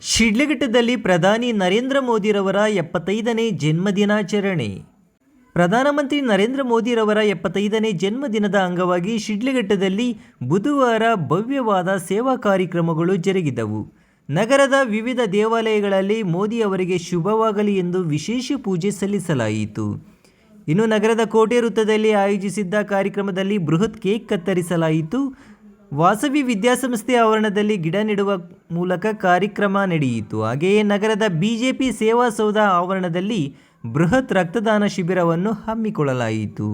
ಶಿಡ್ಲಘಟ್ಟದಲ್ಲಿ ಪ್ರಧಾನಿ ನರೇಂದ್ರ ಮೋದಿರವರ ಎಪ್ಪತ್ತೈದನೇ ಜನ್ಮದಿನಾಚರಣೆ. ಪ್ರಧಾನಮಂತ್ರಿ ನರೇಂದ್ರ ಮೋದಿರವರ ಎಪ್ಪತ್ತೈದನೇ ಜನ್ಮದಿನದ ಅಂಗವಾಗಿ ಶಿಡ್ಲಘಟ್ಟದಲ್ಲಿ ಬುಧವಾರ ಭವ್ಯವಾದ ಸೇವಾ ಕಾರ್ಯಕ್ರಮಗಳು ಜರುಗಿದವು. ನಗರದ ವಿವಿಧ ದೇವಾಲಯಗಳಲ್ಲಿ ಮೋದಿ ಅವರಿಗೆ ಶುಭವಾಗಲಿ ಎಂದು ವಿಶೇಷ ಪೂಜೆ ಸಲ್ಲಿಸಲಾಯಿತು. ಇನ್ನು ನಗರದ ಕೋಟೆ ವೃತ್ತದಲ್ಲಿ ಆಯೋಜಿಸಿದ್ದ ಕಾರ್ಯಕ್ರಮದಲ್ಲಿ ಬೃಹತ್ ಕೇಕ್ ಕತ್ತರಿಸಲಾಯಿತು. ವಾಸವಿ ವಿದ್ಯಾಸಂಸ್ಥೆ ಆವರಣದಲ್ಲಿ ಗಿಡ ನೆಡುವ ಮೂಲಕ ಕಾರ್ಯಕ್ರಮ ನಡೆಯಿತು. ಹಾಗೆಯೇ ನಗರದ ಬಿಜೆಪಿ ಸೇವಾ ಸೌಧ ಆವರಣದಲ್ಲಿ ಬೃಹತ್ ರಕ್ತದಾನ ಶಿಬಿರವನ್ನು ಹಮ್ಮಿಕೊಳ್ಳಲಾಯಿತು.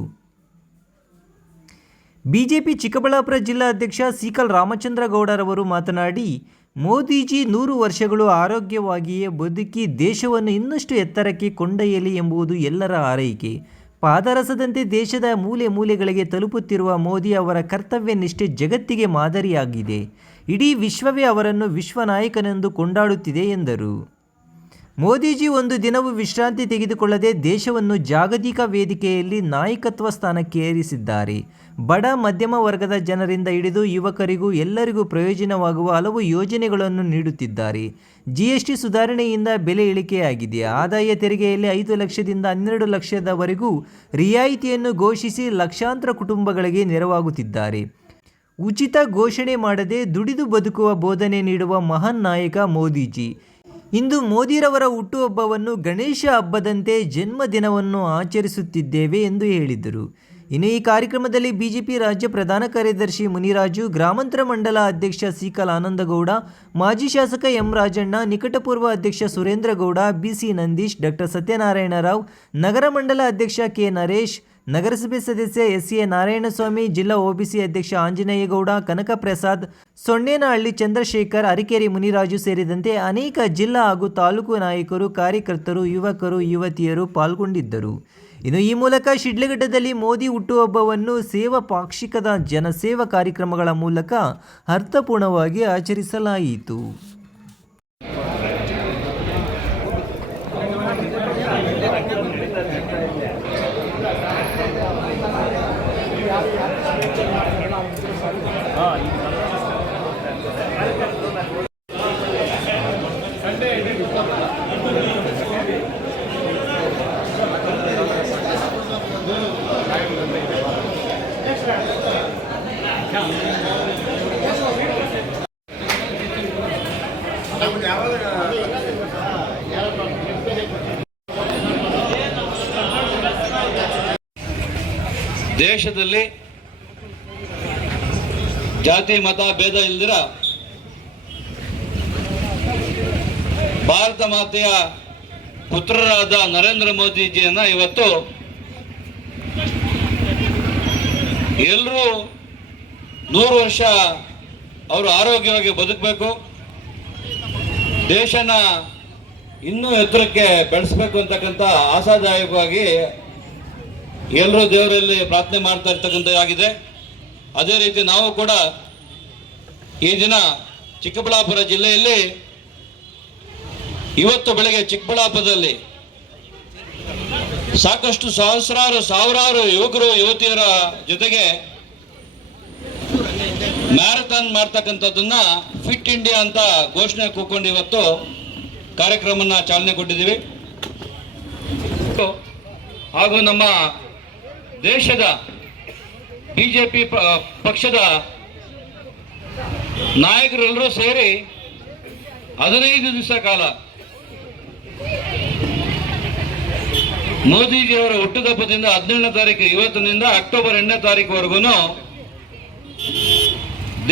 ಬಿಜೆಪಿ ಚಿಕ್ಕಬಳ್ಳಾಪುರ ಜಿಲ್ಲಾ ಅಧ್ಯಕ್ಷ ಸಿಕಲ್ ರಾಮಚಂದ್ರ ಗೌಡರವರು ಮಾತನಾಡಿ, ಮೋದಿಜಿ ನೂರು ವರ್ಷಗಳು ಆರೋಗ್ಯವಾಗಿಯೇ ಬದುಕಿ ದೇಶವನ್ನು ಇನ್ನಷ್ಟು ಎತ್ತರಕ್ಕೆ ಕೊಂಡೊಯ್ಯಲಿ ಎಂಬುದು ಎಲ್ಲರ ಆರೈಕೆ ಪಾದರಸದಂತೆ ದೇಶದ ಮೂಲೆ ಮೂಲೆಗಳಿಗೆ ತಲುಪುತ್ತಿರುವ ಮೋದಿ ಅವರ ಕರ್ತವ್ಯ ನಿಷ್ಠೆ ಜಗತ್ತಿಗೆ ಮಾದರಿಯಾಗಿದೆ. ಇಡೀ ವಿಶ್ವವೇ ಅವರನ್ನು ವಿಶ್ವನಾಯಕನೆಂದು ಕೊಂಡಾಡುತ್ತಿದೆ ಎಂದರು. ಮೋದಿಜಿ ಒಂದು ದಿನವೂ ವಿಶ್ರಾಂತಿ ತೆಗೆದುಕೊಳ್ಳದೆ ದೇಶವನ್ನು ಜಾಗತಿಕ ವೇದಿಕೆಯಲ್ಲಿ ನಾಯಕತ್ವ ಸ್ಥಾನಕ್ಕೆ ಏರಿಸಿದ್ದಾರೆ ಬಡ, ಮಧ್ಯಮ ವರ್ಗದ ಜನರಿಂದ ಹಿಡಿದು ಯುವಕರಿಗೂ ಎಲ್ಲರಿಗೂ ಪ್ರಯೋಜನವಾಗುವ ಹಲವು ಯೋಜನೆಗಳನ್ನು ನೀಡುತ್ತಿದ್ದಾರೆ. ಜಿಎಸ್ಟಿ ಸುಧಾರಣೆಯಿಂದ ಬೆಲೆ ಇಳಿಕೆಯಾಗಿದೆ. ಆದಾಯ ತೆರಿಗೆಯಲ್ಲಿ ಐದು ಲಕ್ಷದಿಂದ ಹನ್ನೆರಡು ಲಕ್ಷದವರೆಗೂ ರಿಯಾಯಿತಿಯನ್ನು ಘೋಷಿಸಿ ಲಕ್ಷಾಂತರ ಕುಟುಂಬಗಳಿಗೆ ನೆರವಾಗುತ್ತಿದ್ದಾರೆ. ಉಚಿತ ಘೋಷಣೆ ಮಾಡದೆ ದುಡಿದು ಬದುಕುವ ಬೋಧನೆ ನೀಡುವ ಮಹಾನ್ ನಾಯಕ ಮೋದಿಜಿ. ಇಂದು ಮೋದಿರವರ ಹುಟ್ಟುಹಬ್ಬವನ್ನು ಗಣೇಶ ಹಬ್ಬದಂತೆ ಜನ್ಮದಿನವನ್ನು ಆಚರಿಸುತ್ತಿದ್ದೇವೆ ಎಂದು ಹೇಳಿದರು. ಇನ್ನು ಈ ಕಾರ್ಯಕ್ರಮದಲ್ಲಿ ಬಿಜೆಪಿ ರಾಜ್ಯ ಪ್ರಧಾನ ಕಾರ್ಯದರ್ಶಿ ಮುನಿರಾಜು, ಗ್ರಾಮಾಂತರ ಮಂಡಲ ಅಧ್ಯಕ್ಷ ಸಿಕಲ್ ಆನಂದಗೌಡ, ಮಾಜಿ ಶಾಸಕ ಎಂ ರಾಜಣ್ಣ, ನಿಕಟಪೂರ್ವ ಅಧ್ಯಕ್ಷ Surendragowda B C Nandish, doctor Satyanarayana Rao, ನಗರ ಮಂಡಲ ಅಧ್ಯಕ್ಷ ಕೆ ನರೇಶ್ ನಗರಸಭೆ ಸದಸ್ಯ ಎಸ್ ಎ ನಾರಾಯಣಸ್ವಾಮಿ, ಜಿಲ್ಲಾ ಒಬಿಸಿ ಅಧ್ಯಕ್ಷ ಆಂಜನೇಯಗೌಡ ಕನಕ ಪ್ರಸಾದ್ ಸೊಣ್ಣೇನಹಳ್ಳಿ ಚಂದ್ರಶೇಖರ್, ಅರಿಕೇರಿ ಮುನಿರಾಜು ಸೇರಿದಂತೆ ಅನೇಕ ಜಿಲ್ಲಾ ಹಾಗೂ ತಾಲೂಕು ನಾಯಕರು, ಕಾರ್ಯಕರ್ತರು, ಯುವಕರು, ಯುವತಿಯರು ಪಾಲ್ಗೊಂಡಿದ್ದರು. ಇನ್ನು ಈ ಮೂಲಕ ಶಿಡ್ಲಘಟ್ಟದಲ್ಲಿ ಮೋದಿ ಹುಟ್ಟುಹಬ್ಬವನ್ನು ಸೇವಾ ಪಾಕ್ಷಿಕದ ಜನಸೇವಾ ಕಾರ್ಯಕ್ರಮಗಳ ಮೂಲಕ ಅರ್ಥಪೂರ್ಣವಾಗಿ ಆಚರಿಸಲಾಯಿತು. ದೇಶದಲ್ಲಿ ಜಾತಿ, ಮತ, ಭೇದ ಇಲ್ದಿರ ಭಾರತ ಮಾತೆಯ ಪುತ್ರರಾದ ನರೇಂದ್ರ ಮೋದಿಜಿಯನ್ನ ಇವತ್ತು ಎಲ್ಲರೂ ನೂರು ವರ್ಷ ಅವರು ಆರೋಗ್ಯವಾಗಿ ಬದುಕಬೇಕು. ದೇಶನ ಇನ್ನೂ ಎತ್ತರಕ್ಕೆ ಬೆಳೆಸಬೇಕು ಅಂತಕ್ಕಂಥ ಆಶಾದಾಯಕವಾಗಿ ಎಲ್ಲರೂ ದೇವರಲ್ಲಿ ಪ್ರಾರ್ಥನೆ ಮಾಡ್ತಾ ಇರ್ತಕ್ಕಂಥದ್ದಾಗಿದೆ. ಅದೇ ರೀತಿ ನಾವು ಕೂಡ ಈ ದಿನ ಚಿಕ್ಕಬಳ್ಳಾಪುರ ಜಿಲ್ಲೆಯಲ್ಲಿ ಇವತ್ತು ಬೆಳಗ್ಗೆ ಚಿಕ್ಕಬಳ್ಳಾಪುರದಲ್ಲಿ ಸಾಕಷ್ಟು ಸಹಸ್ರಾರು, ಸಾವಿರಾರು ಯುವಕರು, ಯುವತಿಯರ ಜೊತೆಗೆ ಮ್ಯಾರಥಾನ್ ಮಾಡ್ತಕ್ಕಂಥದ್ದನ್ನ ಫಿಟ್ ಇಂಡಿಯಾ ಅಂತ ಘೋಷಣೆ ಕೂಕೊಂಡು ಇವತ್ತು ಕಾರ್ಯಕ್ರಮನ ಚಾಲನೆ ಕೊಟ್ಟಿದ್ದೀವಿ. ಹಾಗೂ ನಮ್ಮ ದೇಶದ ಬಿಜೆಪಿ ಪಕ್ಷದ ನಾಯಕರೆಲ್ಲರೂ ಸೇರಿ ಹದಿನೈದು ದಿವಸ ಕಾಲ ಮೋದಿಜಿಯವರ ಹುಟ್ಟುದಪ್ಪದಿಂದ ಹದಿನೇಳನೇ ತಾರೀಕು, ಇವತ್ತಿನಿಂದ ಅಕ್ಟೋಬರ್ ಎಂಟನೇ ತಾರೀಕುವರೆಗೂ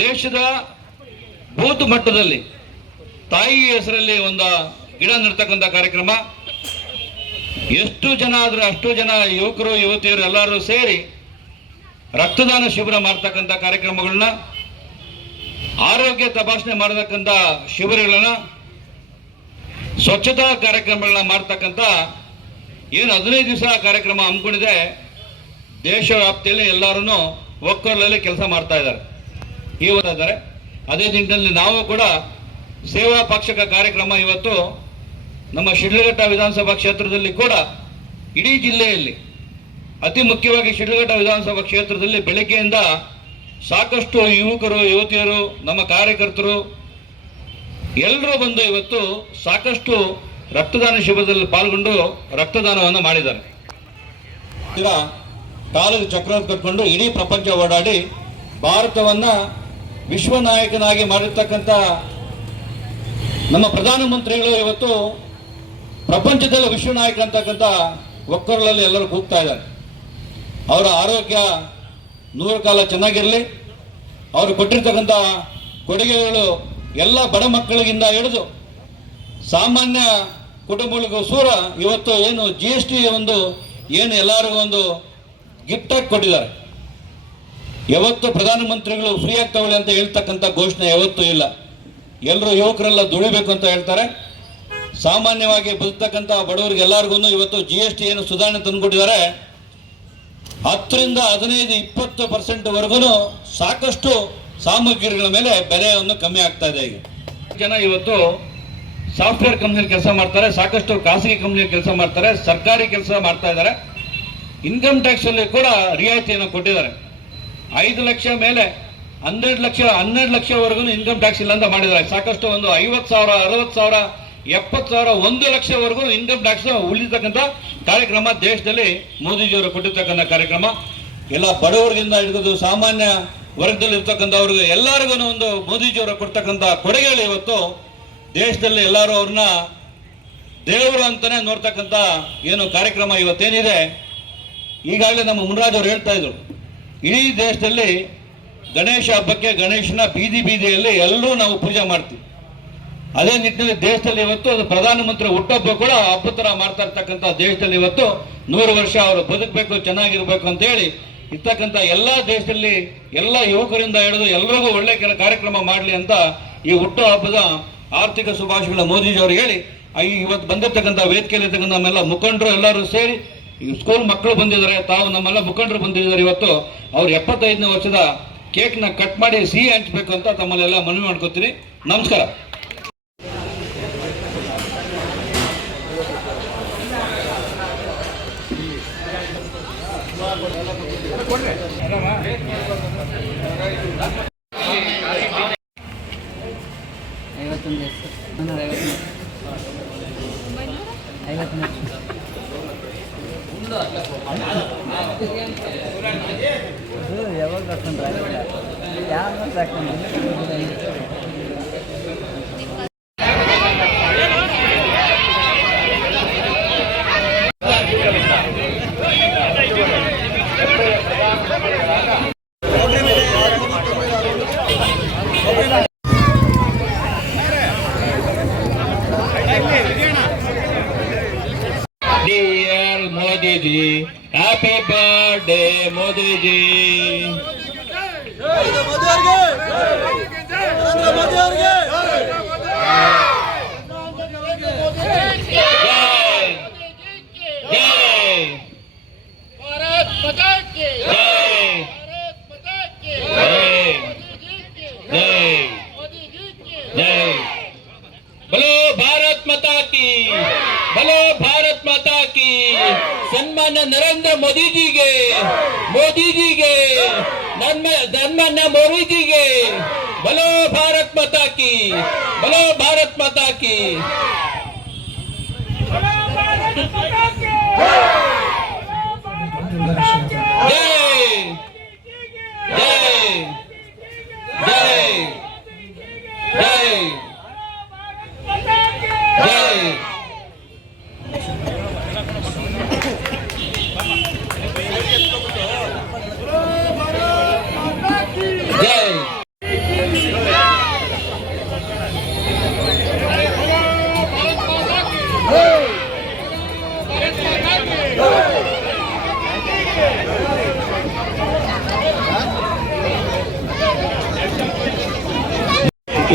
ದೇಶದ ಬೂತ್ ಮಟ್ಟದಲ್ಲಿ ತಾಯಿ ಹೆಸರಲ್ಲಿ ಒಂದು ಗಿಡ ನೆಡ್ತಕ್ಕಂಥ ಕಾರ್ಯಕ್ರಮ. ಎಷ್ಟು ಜನ ಆದರೂ ಅಷ್ಟು ಜನ ಯುವಕರು, ಯುವತಿಯರು ಎಲ್ಲರೂ ಸೇರಿ ರಕ್ತದಾನ ಶಿಬಿರ ಮಾಡ್ತಕ್ಕಂಥ ಕಾರ್ಯಕ್ರಮಗಳನ್ನ, ಆರೋಗ್ಯ ತಪಾಸಣೆ ಮಾಡತಕ್ಕಂಥ ಶಿಬಿರಗಳನ್ನ, ಸ್ವಚ್ಛತಾ ಕಾರ್ಯಕ್ರಮಗಳನ್ನ ಮಾಡ್ತಕ್ಕಂಥ ಏನು ಹದಿನೈದು ದಿವಸ ಕಾರ್ಯಕ್ರಮ ಹಮ್ಮಿಕೊಂಡಿದೆ, ದೇಶ ವ್ಯಾಪ್ತಿಯಲ್ಲಿ ಎಲ್ಲರೂ ಒಕ್ಕೊರಲಲ್ಲಿ ಕೆಲಸ ಮಾಡ್ತಾ ಇದ್ದಾರೆ. ಇದ್ದಾರೆ ಅದೇ ನಿಟ್ಟಿನಲ್ಲಿ ನಾವು ಕೂಡ ಸೇವಾ ಪಕ್ಷಕ ಕಾರ್ಯಕ್ರಮ ಇವತ್ತು ನಮ್ಮ ಶಿಡ್ಲಘಟ್ಟ ವಿಧಾನಸಭಾ ಕ್ಷೇತ್ರದಲ್ಲಿ ಕೂಡ ಇಡೀ ಜಿಲ್ಲೆಯಲ್ಲಿ ಅತಿ ಮುಖ್ಯವಾಗಿ ಶಿಡ್ಲಘಟ್ಟ ವಿಧಾನಸಭಾ ಕ್ಷೇತ್ರದಲ್ಲಿ ಬೆಳಗ್ಗೆಯಿಂದ ಸಾಕಷ್ಟು ಯುವಕರು, ಯುವತಿಯರು, ನಮ್ಮ ಕಾರ್ಯಕರ್ತರು ಎಲ್ಲರೂ ಬಂದು ಇವತ್ತು ಸಾಕಷ್ಟು ರಕ್ತದಾನ ಶಿಬಿರದಲ್ಲಿ ಪಾಲ್ಗೊಂಡು ರಕ್ತದಾನವನ್ನು ಮಾಡಿದ್ದಾರೆ. ಕಾಲಿಗೆ ಚಕ್ರ ಕಟ್ಕೊಂಡು ಇಡೀ ಪ್ರಪಂಚ ಓಡಾಡಿ ಭಾರತವನ್ನ ವಿಶ್ವ ನಾಯಕನಾಗಿ ಮಾಡಿರ್ತಕ್ಕಂಥ ನಮ್ಮ ಪ್ರಧಾನಮಂತ್ರಿಗಳು ಇವತ್ತು ಪ್ರಪಂಚದಲ್ಲಿ ವಿಶ್ವ ನಾಯಕ ಅಂತಕ್ಕಂಥ ಒಕ್ಕರಲ್ಲಿ ಎಲ್ಲರೂ ಕೂಗ್ತಾ ಇದ್ದಾರೆ. ಅವರ ಆರೋಗ್ಯ ನೂರು ಕಾಲ ಚೆನ್ನಾಗಿರಲಿ. ಅವರು ಕೊಟ್ಟಿರ್ತಕ್ಕಂಥ ಕೊಡುಗೆಗಳು ಎಲ್ಲ ಬಡ ಮಕ್ಕಳಿಗಿಂದ ಹಿಡಿದು ಸಾಮಾನ್ಯ ಕುಟುಂಬಗಳಿಗೂ ಸೂರ ಇವತ್ತು ಏನು ಜಿ ಎಸ್ ಟಿ ಒಂದು ಏನು ಎಲ್ಲರಿಗೂ ಒಂದು ಗಿಫ್ಟ್ ಆಗಿ ಕೊಟ್ಟಿದ್ದಾರೆ. ಯಾವತ್ತು ಪ್ರಧಾನಮಂತ್ರಿಗಳು ಫ್ರೀ ಆಗ್ತಾವಳೆ ಅಂತ ಹೇಳ್ತಕ್ಕಂಥ ಘೋಷಣೆ ಯಾವತ್ತೂ ಇಲ್ಲ. ಎಲ್ಲರೂ ಯುವಕರೆಲ್ಲ ದುಡಿಬೇಕು ಅಂತ ಹೇಳ್ತಾರೆ. ಸಾಮಾನ್ಯವಾಗಿ ಬದುಕ್ತಕ್ಕಂಥ ಬಡವರಿಗೆ ಎಲ್ಲರಿಗೂ ಇವತ್ತು ಜಿ ಎಸ್ ಟಿ ಏನು ಸುಧಾರಣೆ ತಂದುಕೊಟ್ಟಿದ್ದಾರೆ. ಹತ್ತರಿಂದ ಹದಿನೈದು, ಇಪ್ಪತ್ತು ಪರ್ಸೆಂಟ್ ವರೆಗೂ ಸಾಕಷ್ಟು ಸಾಮಗ್ರಿಗಳ ಮೇಲೆ ಬೆಲೆಯನ್ನು ಕಮ್ಮಿ ಆಗ್ತಾ ಇದೆ ಈಗ. ಜನ ಇವತ್ತು ಸಾಫ್ಟ್ವೇರ್ ಕಂಪ್ನಿಯಲ್ಲಿ ಕೆಲಸ ಮಾಡ್ತಾರೆ, ಸಾಕಷ್ಟು ಖಾಸಗಿ ಕಂಪ್ನಿಯಲ್ಲಿ ಕೆಲಸ ಮಾಡ್ತಾರೆ, ಸರ್ಕಾರಿ ಕೆಲಸ ಮಾಡ್ತಾ ಇದ್ದಾರೆ. ಇನ್ಕಮ್ ಟ್ಯಾಕ್ಸ್ ಅಲ್ಲಿ ಕೂಡ ರಿಯಾಯಿತಿಯನ್ನು ಕೊಟ್ಟಿದ್ದಾರೆ. ಐದು ಲಕ್ಷ ಮೇಲೆ ಹನ್ನೆರಡು ಲಕ್ಷ, ಹನ್ನೆರಡು ಲಕ್ಷವರೆಗೂ ಇನ್ಕಮ್ ಟ್ಯಾಕ್ಸ್ ಇಲ್ಲ ಅಂತ ಮಾಡಿದ್ದಾರೆ. ಸಾಕಷ್ಟು ಒಂದು ಐವತ್ತು ಸಾವಿರ, ಅರವತ್ತು ಸಾವಿರ ಎಪ್ಪತ್ತು ಸಾವಿರ ಒಂದು ಲಕ್ಷವರೆಗೂ ಇನ್ಕಮ್ ಟ್ಯಾಕ್ಸ್ ಉಳಿತಕ್ಕಂಥ ಕಾರ್ಯಕ್ರಮ ದೇಶದಲ್ಲಿ ಮೋದಿಜಿಯವರು ಕೊಟ್ಟಿರ್ತಕ್ಕಂಥ ಕಾರ್ಯಕ್ರಮ. ಎಲ್ಲ ಬಡವರಿಗಿಂದ ಹಿಡಿದು ಸಾಮಾನ್ಯ ವರ್ಗದಲ್ಲಿ ಇರ್ತಕ್ಕಂಥವ್ರಿಗೆ ಎಲ್ಲರಿಗೂ ಒಂದು ಮೋದಿಜಿಯವರು ಕೊಡ್ತಕ್ಕಂಥ ಕೊಡುಗೆಗಳು ಇವತ್ತು. ದೇಶದಲ್ಲಿ ಎಲ್ಲರೂ ಅವ್ರನ್ನ ದೇವರು ಅಂತಾನೆ ನೋಡ್ತಕ್ಕಂಥ ಏನು ಕಾರ್ಯಕ್ರಮ ಇವತ್ತೇನಿದೆ. ಈಗಾಗಲೇ ನಮ್ಮ ಮುನ್ರಾಜ್ ಅವರು ಹೇಳ್ತಾ ಇದ್ರು. ಇಡೀ ದೇಶದಲ್ಲಿ ಗಣೇಶ ಹಬ್ಬಕ್ಕೆ ಗಣೇಶನ ಬೀದಿ ಬೀದಿಯಲ್ಲಿ ಎಲ್ಲರೂ ನಾವು ಪೂಜೆ ಮಾಡ್ತೀವಿ. ಅದೇ ನಿಟ್ಟಿನಲ್ಲಿ ದೇಶದಲ್ಲಿ ಇವತ್ತು ಅದು ಪ್ರಧಾನಮಂತ್ರಿ ಹುಟ್ಟಬ್ಬ ಕೂಡ ಥರ ಮಾಡ್ತಾ ಇರ್ತಕ್ಕಂಥ ದೇಶದಲ್ಲಿ ಇವತ್ತು ನೂರು ವರ್ಷ ಅವರು ಬದುಕಬೇಕು, ಚೆನ್ನಾಗಿರ್ಬೇಕು ಅಂತ ಹೇಳಿ ಇರ್ತಕ್ಕಂಥ ಎಲ್ಲ ದೇಶದಲ್ಲಿ ಎಲ್ಲ ಯುವಕರಿಂದ ಹಿಡಿದು ಎಲ್ರಿಗೂ ಒಳ್ಳೆ ಕೆಲ ಕಾರ್ಯಕ್ರಮ ಮಾಡಲಿ ಅಂತ ಈ ಹುಟ್ಟು ಹಬ್ಬದ ಆರ್ಥಿಕ ಶುಭಾಶಯಗಳ ಮೋದಿಜಿ ಅವರು ಹೇಳಿ ಇವತ್ತು ಬಂದಿರ್ತಕ್ಕಂಥ ವೇದಿಕೆಯಲ್ಲಿ ನಮ್ಮೆಲ್ಲ ಮುಖಂಡರು ಎಲ್ಲರೂ ಸೇರಿ ಸ್ಕೂಲ್ ಮಕ್ಕಳು ಬಂದಿದ್ದಾರೆ, ತಾವು ನಮ್ಮೆಲ್ಲ ಮುಖಂಡರು ಬಂದಿದ್ದಾರೆ ಇವತ್ತು, ಅವ್ರು ಎಪ್ಪತ್ತೈದನೇ ವರ್ಷದ ಕೇಕ್ನ ಕಟ್ ಮಾಡಿ ಸಿಹಿ ಹಂಚಬೇಕು ಅಂತ ತಮ್ಮಲ್ಲೆಲ್ಲ ಮನವಿ ಮಾಡ್ಕೊತೀನಿ. ನಮಸ್ಕಾರ. ಐವತ್ತೊಂದು ಮುನ್ನೂರ ಅದು ಯಾವಾಗ ಯಾವಾಗ dear Modi ji happy birthday Modi ji. ಜೈ ಮೋದಿಜಿಗೆ ನನ್ನ ಸನ್ಮಾನ್ಯ ಮೋದಿಜಿಗೆ ಬಲೋ ಭಾರತ್ ಮಾತಾ ಕಿ ಬಲೋ ಭಾರತ್ ಮಾತಾ ಕಿ ಜೈ ಜೈ ಜೈ ಜೈ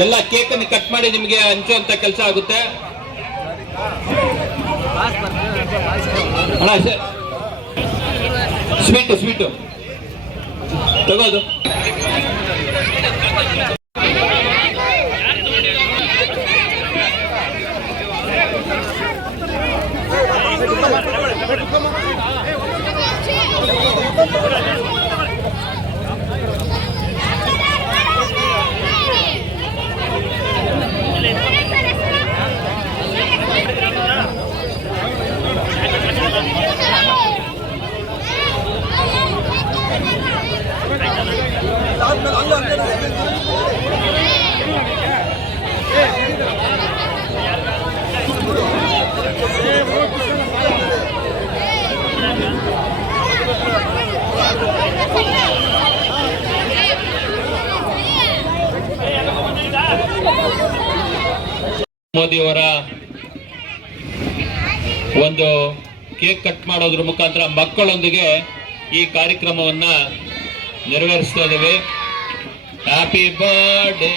ಎಲ್ಲ ಕೇಕ್ ಅನ್ನು ಕಟ್ ಮಾಡಿ ನಿಮಗೆ ಹಂಚುವಂತ ಕೆಲಸ ಆಗುತ್ತೆ. Sweet sweet. ತಗೋದು. ಮೋದಿಯವರ ಒಂದು ಕೇಕ್ ಕಟ್ ಮಾಡೋದ್ರ ಮುಖಾಂತರ ಮಕ್ಕಳೊಂದಿಗೆ ಈ ಕಾರ್ಯಕ್ರಮವನ್ನ ನೆರವೇರಿಸ್ತಾ ಇದ್ದೇವೆ. Happy birthday